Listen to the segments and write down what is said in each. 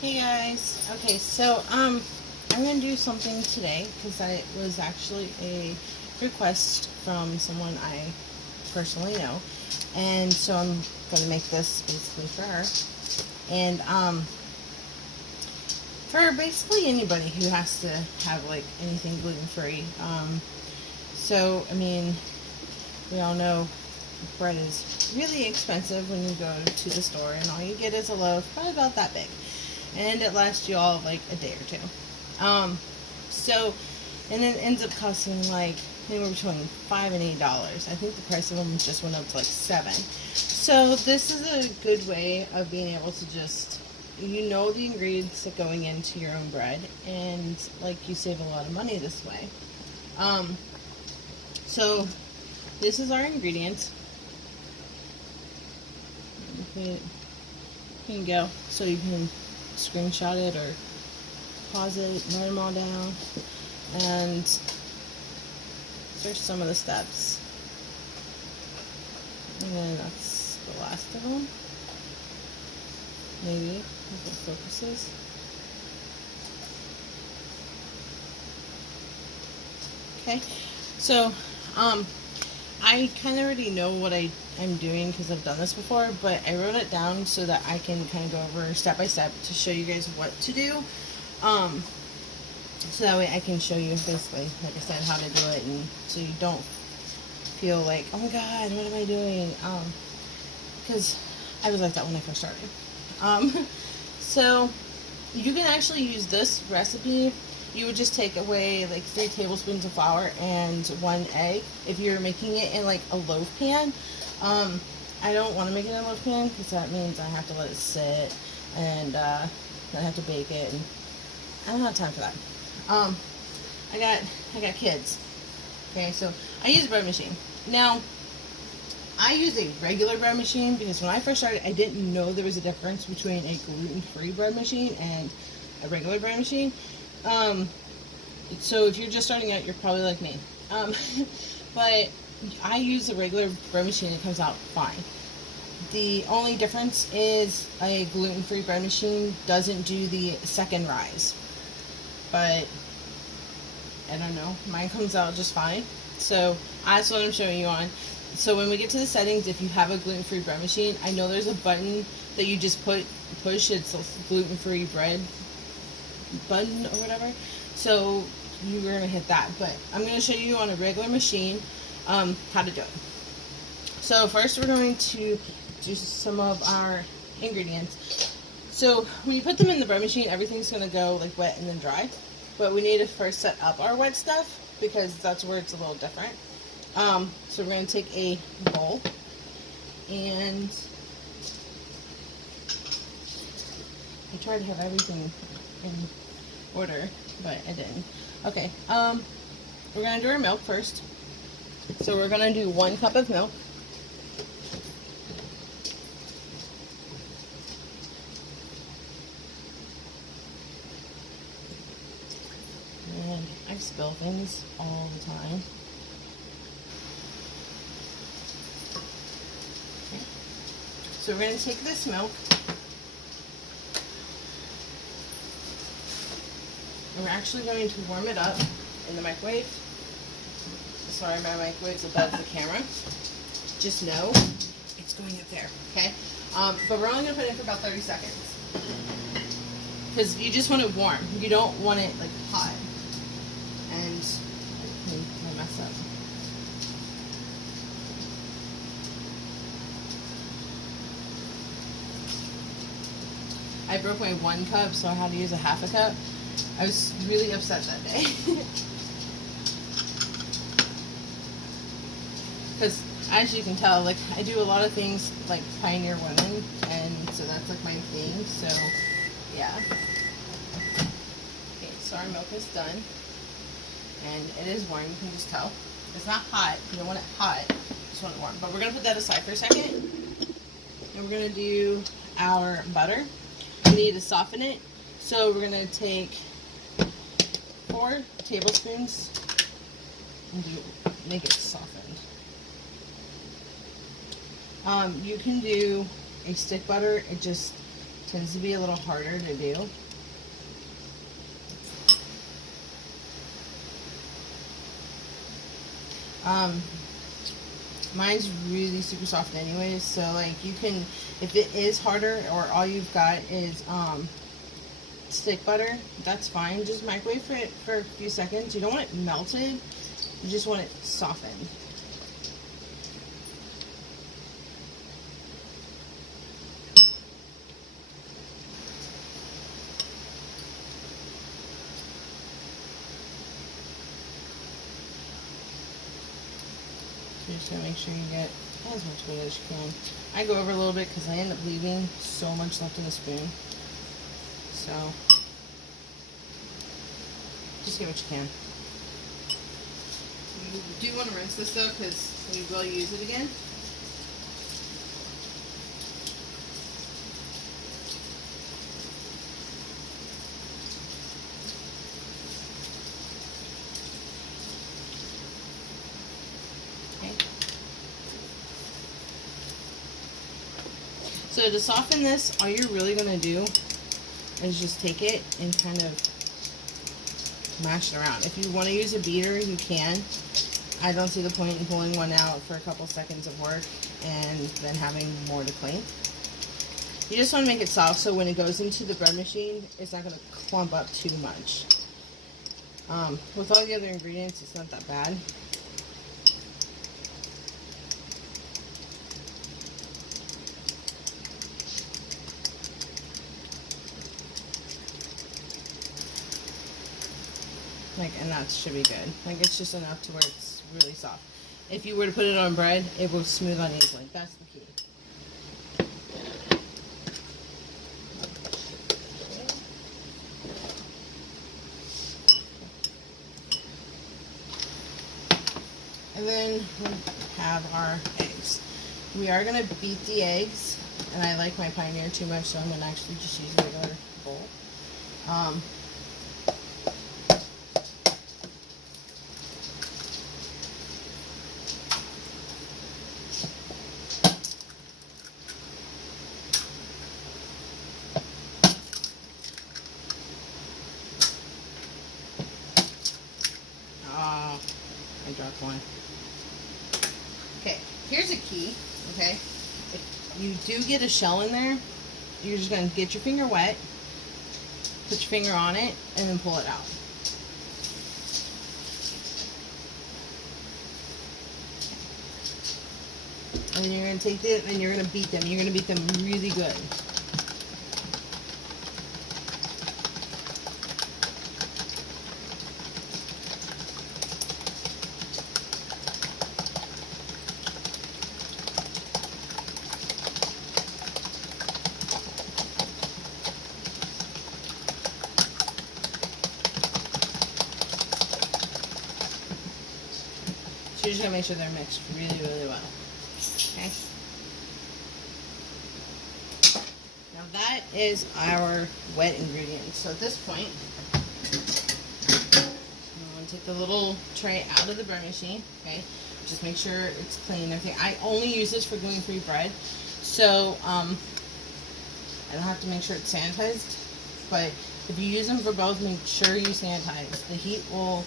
Hey guys. Okay, so I'm gonna do something today because I was actually a request from someone I personally know, and so I'm gonna make this basically for her, and for basically anybody who has to have like anything gluten free. So I mean, we all know bread is really expensive when you go to the store, and all you get is a loaf, probably about that big, and it lasts you all like a day or two. So, and it ends up costing like anywhere between $5 and $8. I think the price of them just went up to like $7. So this is a good way of being able to just, you know, the ingredients that going into your own bread, and like you save a lot of money this way. So this is our ingredients. You can go so you can screenshot it or pause it, write them all down, and there's some of the steps, and then that's the last of them, maybe if it focuses. Okay, so I kind of already know what I'm doing because I've done this before, but I wrote it down so that I can kind of go over step by step to show you guys what to do. So that way I can show you basically, like I said, how to do it, and so you don't feel like, oh my god, what am I doing? Because I was like that when I first started. So you can actually use this recipe. You would just take away like 3 tablespoons of flour and 1 egg. If you're making it in like a loaf pan, I don't want to make it in a loaf pan because that means I have to let it sit, and I have to bake it, and I don't have time for that. I got kids. Okay, so I use a bread machine. Now, I use a regular bread machine because when I first started, I didn't know there was a difference between a gluten-free bread machine and a regular bread machine. So if you're just starting out, you're probably like me. But I use a regular bread machine, it comes out fine. The only difference is a gluten-free bread machine doesn't do the second rise. But I don't know, mine comes out just fine. So that's what I'm showing you on. So when we get to the settings, if you have a gluten-free bread machine, I know there's a button that you just push, it's a gluten-free bread button or whatever. So you're going to hit that. But I'm going to show you on a regular machine how to do it. So first we're going to do some of our ingredients. So when you put them in the bread machine, everything's going to go like wet and then dry. But we need to first set up our wet stuff because that's where it's a little different. So we're going to take a bowl, and I tried to have everything in order, but I didn't. Okay, we're going to do our milk first. So we're going to do 1 cup of milk. And I spill things all the time. Okay. So we're going to take this milk, and we're actually going to warm it up in the microwave. Sorry, my microwave's above the camera. Just know it's going up there, okay? But we're only going to put it in for about 30 seconds. Because you just want it warm. You don't want it like hot. And I mess up. I broke my 1 cup, so I had to use a half a cup. I was really upset that day. Because as you can tell, like I do a lot of things like pioneer women, and so that's like my thing. So yeah. Okay, so our milk is done, and it is warm. You can just tell. It's not hot. You don't want it hot. You just want it warm. But we're gonna put that aside for a second, and we're gonna do our butter. We need to soften it, so we're gonna take 4 tablespoons and make it softened. You can do a stick butter. It just Tends to be a little harder to do. Mine's really super soft anyways, so like you can, if it is harder or all you've got is stick butter, that's fine. Just microwave it for a few seconds. You don't want it melted, you just want it softened. You're just gonna make sure you get as much butter as you can. I go over a little bit because I end up leaving so much left in the spoon. So just get what you can. You do want to rinse this though, because we will use it again. So to soften this, all you're really going to do is just take it and kind of mash it around. If you want to use a beater, you can. I don't see the point in pulling one out for a couple seconds of work and then having more to clean. You just want to make it soft so when it goes into the bread machine, it's not going to clump up too much. With all the other ingredients, it's not that bad. And that should be good. Like, it's just enough to where it's really soft. If you were to put it on bread, it will smooth on easily. That's the key. And then we have our eggs. We are going to beat the eggs, and I like my Pioneer too much, so I'm going to actually just use a regular bowl. I dropped one. Okay, here's a key, okay? If you do get a shell in there, you're just going to get your finger wet, put your finger on it, and then pull it out. And then you're going to take it and you're going to beat them. You're going to beat them really good. So you're just going to make sure they're mixed really, really well. Okay? Now that is our wet ingredients. So at this point, I'm going to take the little tray out of the bread machine. Okay? Just make sure it's clean and everything. I only use this for gluten-free bread. So I don't have to make sure it's sanitized. But if you use them for both, make sure you sanitize. The heat will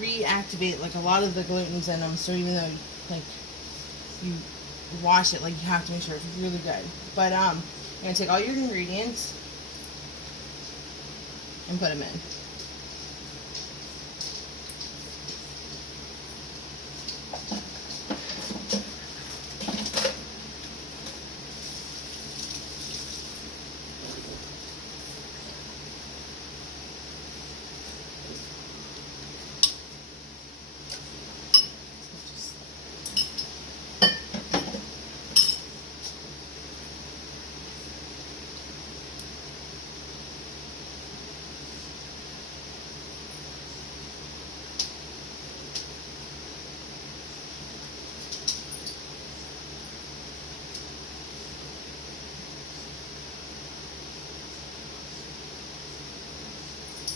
reactivate like a lot of the glutens in them, so even though like you wash it, like you have to make sure it's really good. But you're gonna take all your ingredients and put them in.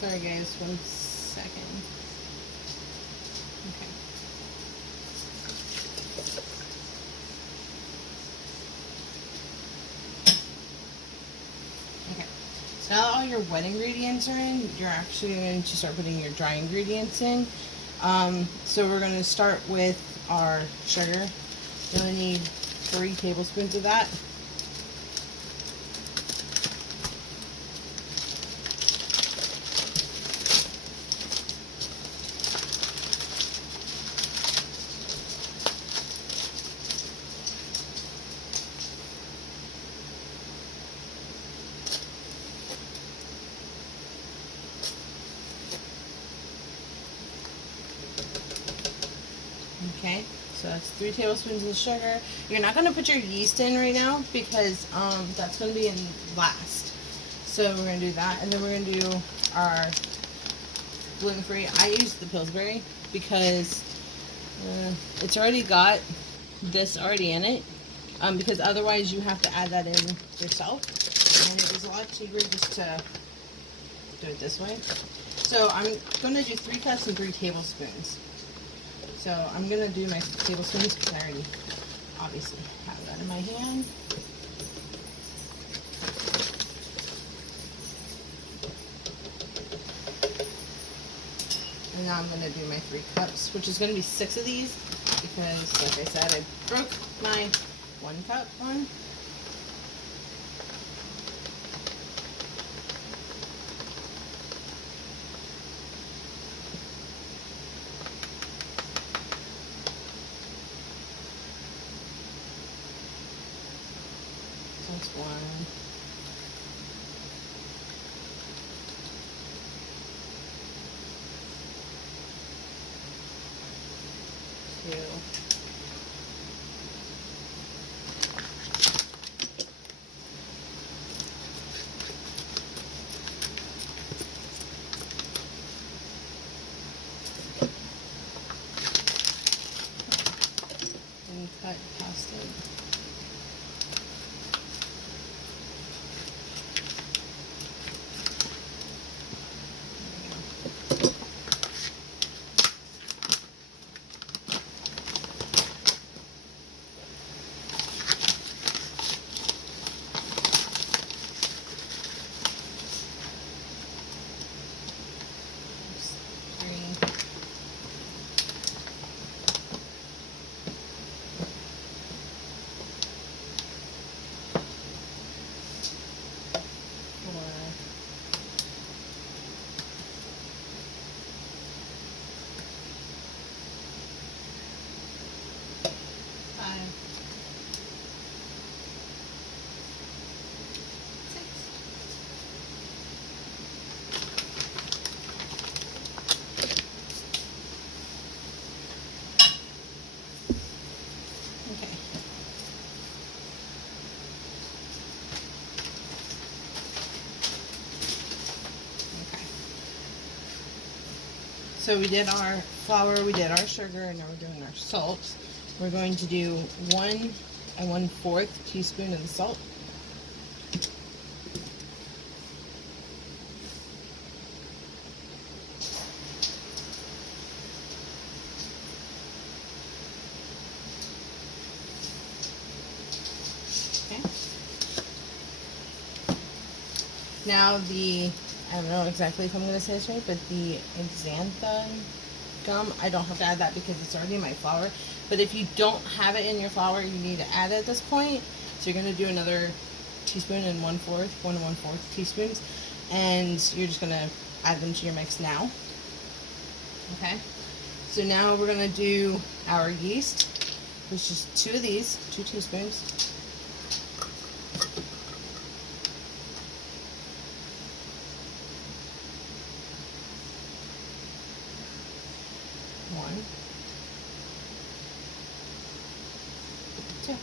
Sorry guys, 1 second. Okay. Now that all your wet ingredients are in, you're actually going to start putting your dry ingredients in. So we're going to start with our sugar. You only need 3 tablespoons of that. Okay, so that's 3 tablespoons of sugar. You're not going to put your yeast in right now because that's going to be in last. So we're going to do that, and then we're going to do our gluten-free. I use the Pillsbury because it's already got this already in it, because otherwise you have to add that in yourself, and it was a lot cheaper just to do it this way. So I'm going to do 3 cups and 3 tablespoons. So I'm going to do my tablespoons because I already obviously have that in my hand. And now I'm going to do my 3 cups, which is going to be 6 of these because, like I said, I broke my 1 cup one. That's 1. 2. And cut past it. So we did our flour, we did our sugar, and now we're doing our salt. We're going to do 1 1/4 teaspoon of the salt. Okay. Now I don't know exactly if I'm going to say this right, but the xanthan gum, I don't have to add that because it's already in my flour. But if you don't have it in your flour, you need to add it at this point. So you're going to do another teaspoon and 1/4, 1 1/4 teaspoons. And you're just going to add them to your mix now. Okay. So now we're going to do our yeast, which is 2 of these, 2 teaspoons. One, 2.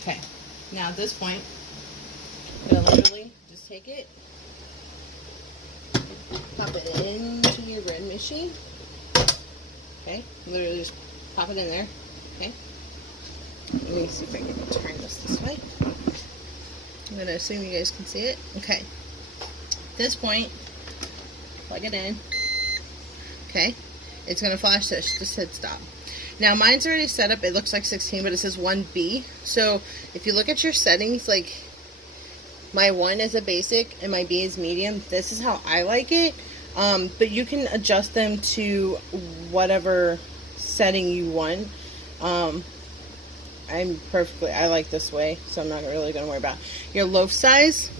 Okay, now at this point, you're gonna literally just take it, pop it into your bread machine. Okay, literally just pop it in there. Okay, let me see if I can turn this way. I'm gonna assume you guys can see it. Okay, at this point, plug it in. Okay, it's gonna flash this. Just hit stop. Now mine's already set up. It looks like 16, but it says 1B. So if you look at your settings, like my 1 is a basic and my B is medium. This is how I like it. But you can adjust them to whatever setting you want. I like this way, so I'm not really going to worry about your loaf size.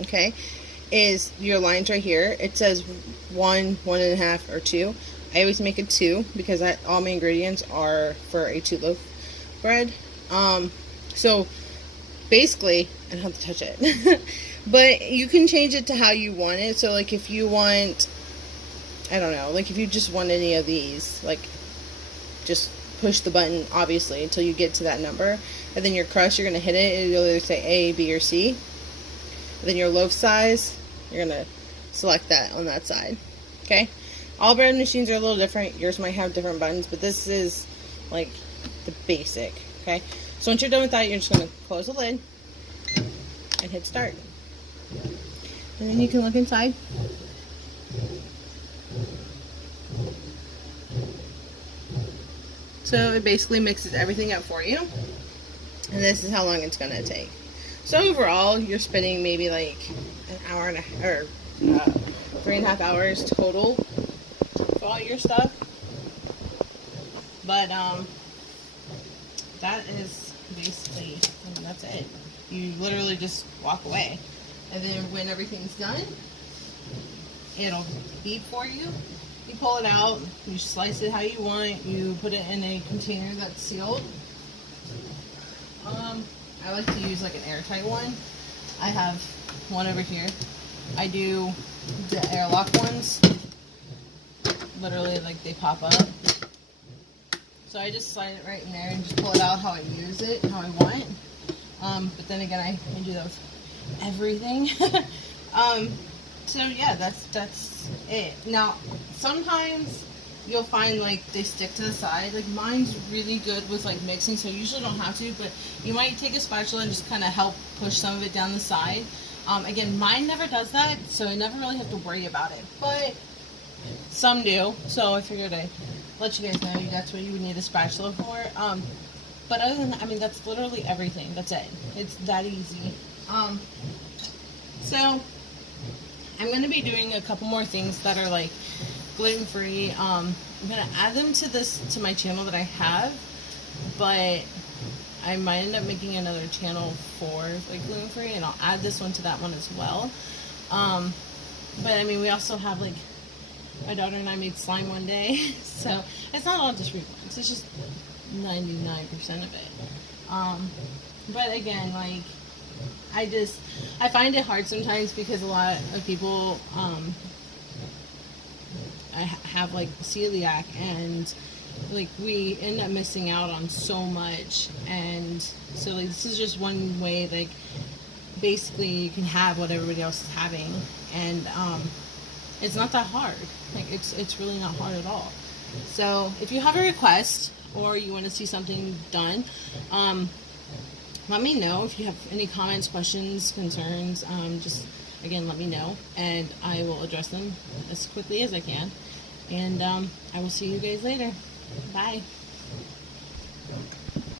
Okay, is your lines right here. It says 1, 1.5, or 2. I always make it 2 because all my ingredients are for a 2 loaf bread. So basically, I don't have to touch it. But you can change it to how you want it. So like if you want, I don't know, like if you just want any of these, like just push the button, obviously, until you get to that number. And then your crust, you're going to hit it, and it'll either say A, B, or C. And then your loaf size, you're going to select that on that side. Okay? All bread machines are a little different. Yours might have different buttons, but this is like the basic. Okay? So once you're done with that, you're just going to close the lid and hit start. And then you can look inside. So it basically mixes everything up for you. And this is how long it's going to take. So overall, you're spending maybe like an hour and a, or 3.5 hours total for all your stuff. But that is basically, that's it. You literally just walk away. And then when everything's done, it'll beep for you. You pull it out, you slice it how you want, you put it in a container that's sealed. I like to use like an airtight one. I have one over here. I do the airlock ones. Literally, like, they pop up. So I just slide it right in there and just pull it out how I use it, how I want. But then again, I do those everything. So yeah, that's it. Now, sometimes you'll find like they stick to the side. Like mine's really good with like mixing, so you usually don't have to, but you might take a spatula and just kind of help push some of it down the side. Again, mine never does that, so I never really have to worry about it, but some do. So I figured I'd let you guys know that's what you would need a spatula for. But other than that, I mean, that's literally everything. That's it. It's that easy. So I'm going to be doing a couple more things that are like gluten-free. I'm going to add them to my channel that I have, but I might end up making another channel for like gluten-free, and I'll add this one to that one as well. But I mean, we also have like, my daughter and I made slime one day, so it's not all just reruns, it's just 99% of it. But again, like, I find it hard sometimes because a lot of people have like celiac, and like we end up missing out on so much. And so like this is just one way, like basically you can have what everybody else is having, and it's not that hard. Like it's really not hard at all. So if you have a request or you want to see something done, let me know. If you have any comments, questions, concerns, just again let me know, and I will address them as quickly as I can. And I will see you guys later. Bye.